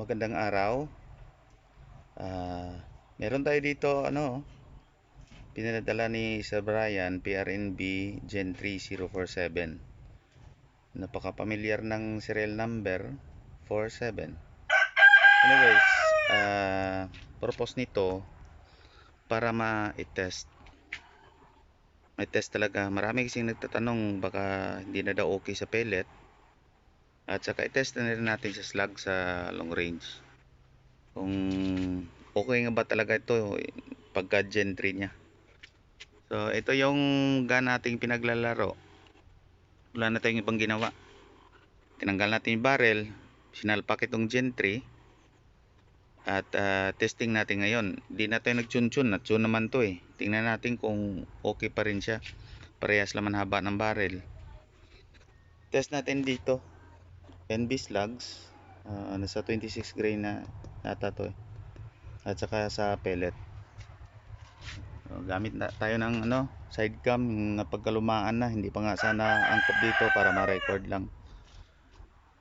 Magandang araw. Ah, Meron tayo dito pinadala ni Sir Brian PRNB Gen 3047. Napaka-familiar ng serial number 47. Anyways, purpose nito para ma-test. I-test talaga. Marami kasing nagtatanong baka hindi na daw okay sa pellet. At saka i-test na rin natin sa slug sa long range. Kung okay nga ba talaga ito pagka Gen 3 niya. So ito yung gun nating pinaglalaro. Wala na tayong ibang ginawa. Tinanggal natin yung barrel, sinalpak itong Gen 3 at testing natin ngayon. Di na tayo nag-tune-tune, na-tune naman to eh. Tingnan natin kung okay pa rin siya. Parehas laman haba ng barrel. Test natin dito NB slugs, nasa 26 grain na nata to eh. At saka sa pellet. So, gamit na tayo ng side cam na pagkalumaan na, hindi pa nga sana angkop dito para ma-record lang.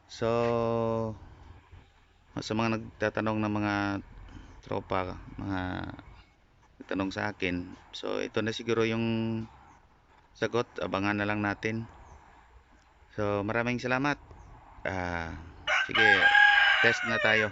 So sa mga nagtatanong ng mga tropa, mga nagtanong sa akin, so ito na siguro yung sagot, abangan na lang natin. So maraming salamat. Sige, test na tayo.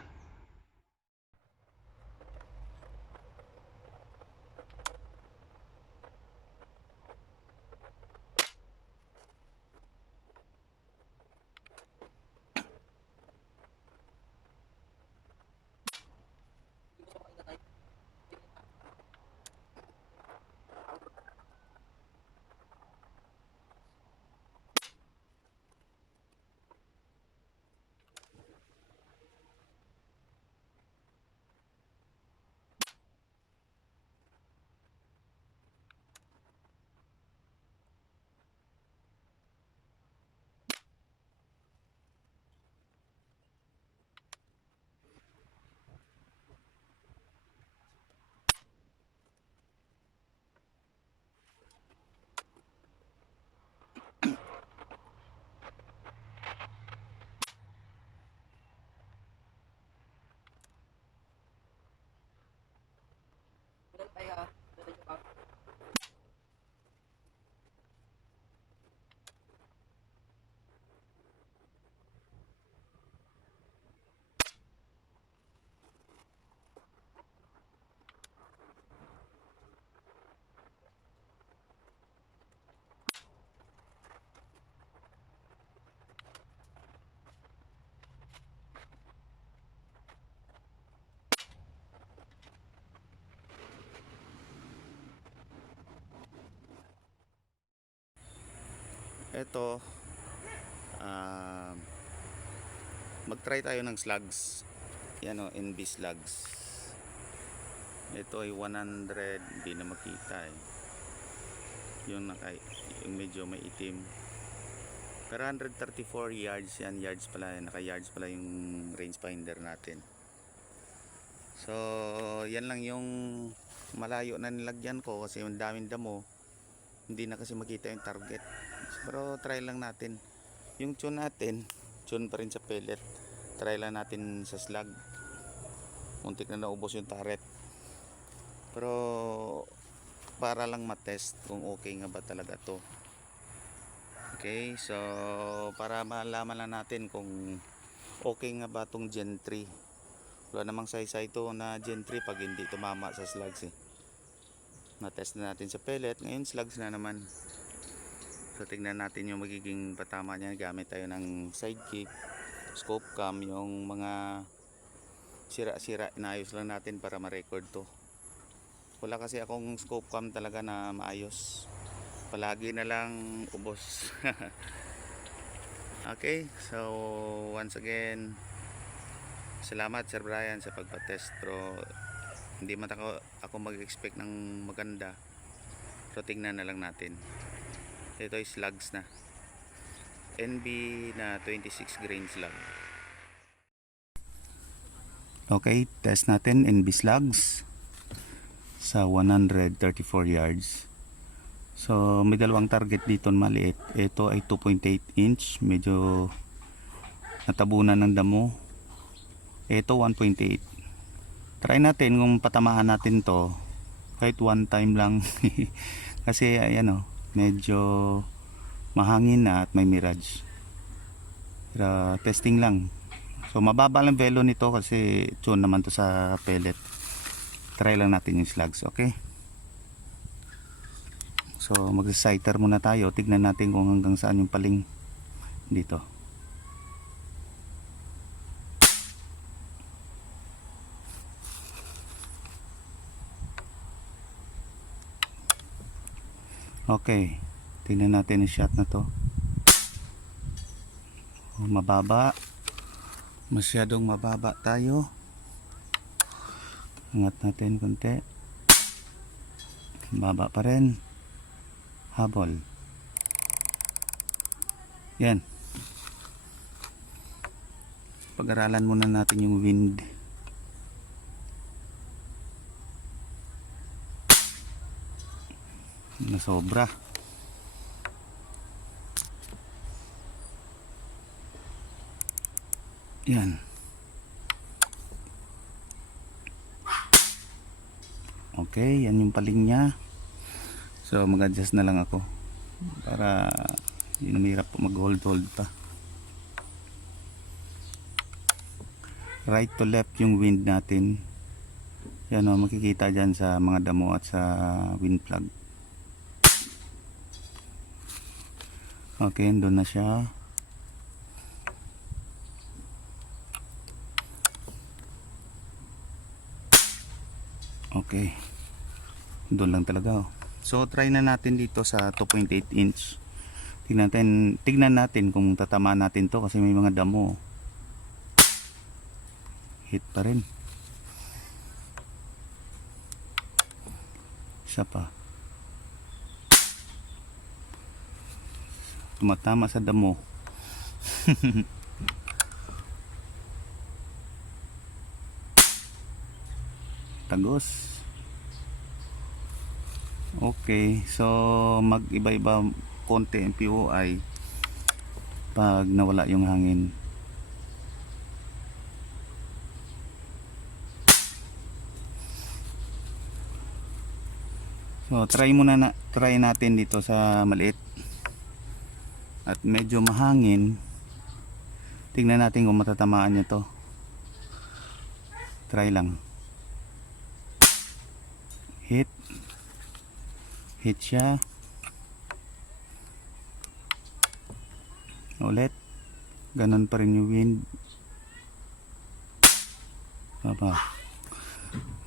Ito, mag-try tayo ng slugs. Yan o, NB slugs. Ito ay 100, hindi na makita eh. Yung medyo may itim. Pero 134 yards yan, yards pala, naka-yards pala yung rangefinder natin. So, yan lang yung malayo na nilagyan ko kasi yung daming damo. Hindi na kasi makita yung target. Pero try lang natin. Yung tune natin, tune pa rin sa pellet. Try lang natin sa slug. Muntik na naubos yung turret. Pero para lang matest kung okay nga ba talaga to. Okay, so para malaman lang natin kung okay nga ba tong Gen 3. Wala namang saysay to na Gen 3 pag hindi tumama sa slugs eh. Na-test na natin sa pellet, ngayon slugs na naman. So tingnan natin yung magiging patama niya. Gamit tayo ng sidekick, scope cam, yung mga sira-sira inayos lang natin para ma-record to. Wala kasi akong scope cam talaga na maayos, palagi na lang ubos. Okay, so once again, salamat Sir Brian sa pagpa-test. Pero hindi man ako mag-expect ng maganda. So tingnan na lang natin. Ito ay slugs na NB na 26 grain slug. Okay, test natin NB slugs sa 134 yards. So may dalawang target dito maliit. Ito ay 2.8 inch, medyo natabunan ng damo. Ito 1.8. Try natin kung patamaan natin to kahit one time lang. Kasi ayan o, medyo mahangin na at may mirage. Pero testing lang. So mababa lang velo nito kasi tune naman to sa pellet. Try lang natin yung slugs, okay? So mag-sighter muna tayo. Tignan natin kung hanggang saan yung paling dito. Okay, tingnan natin yung shot na to. Mababa, masyadong mababa tayo. Angat natin konti. Baba pa rin. Habol. Yan, pag-aralan muna natin yung wind. Nasobra. Yan. Okay, yan yung paling niya. So mag-adjust na lang ako para hindi na mahirap po mag-hold pa. Right to left yung wind natin. Yan o, makikita dyan sa mga damo at sa wind plug. Okay, doon na siya. Okay, doon lang talaga oh. So try na natin dito sa 2.8 inch. Tignan natin kung tatama natin to kasi may mga damo. Hit pa rin. Isa pa. Tumatama sa damo. Tagos. Okay, so mag-iba-iba konti ang POI pag nawala yung hangin. So try natin dito sa maliit at medyo mahangin. Tingnan natin kung matatamaan niya to. Try lang. Hit siya ulit, ganun pa rin yung wind.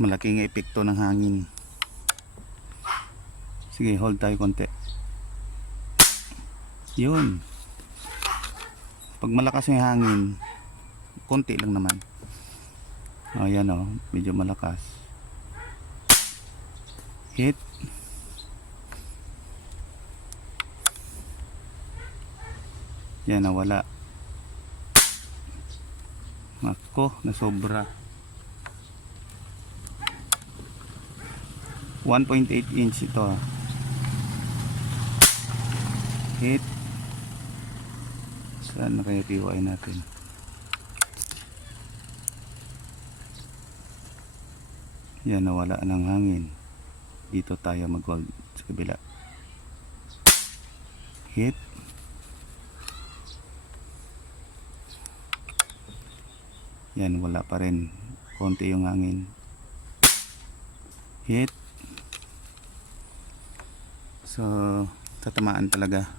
Malaking epekto ng hangin. Sige, hold tayo konti. Yun, pag malakas yung hangin, konti lang naman. Ayan o, medyo malakas. Hit. Yan, nawala. Ako, nasobra. 1.8 inch ito ah. Hit. Saan na kaya POI natin? Yan, nawala ng hangin. Dito tayo mag-hold sa kabila. Hit. Yan, wala pa rin. Konti yung hangin. Hit. So, tatamaan talaga.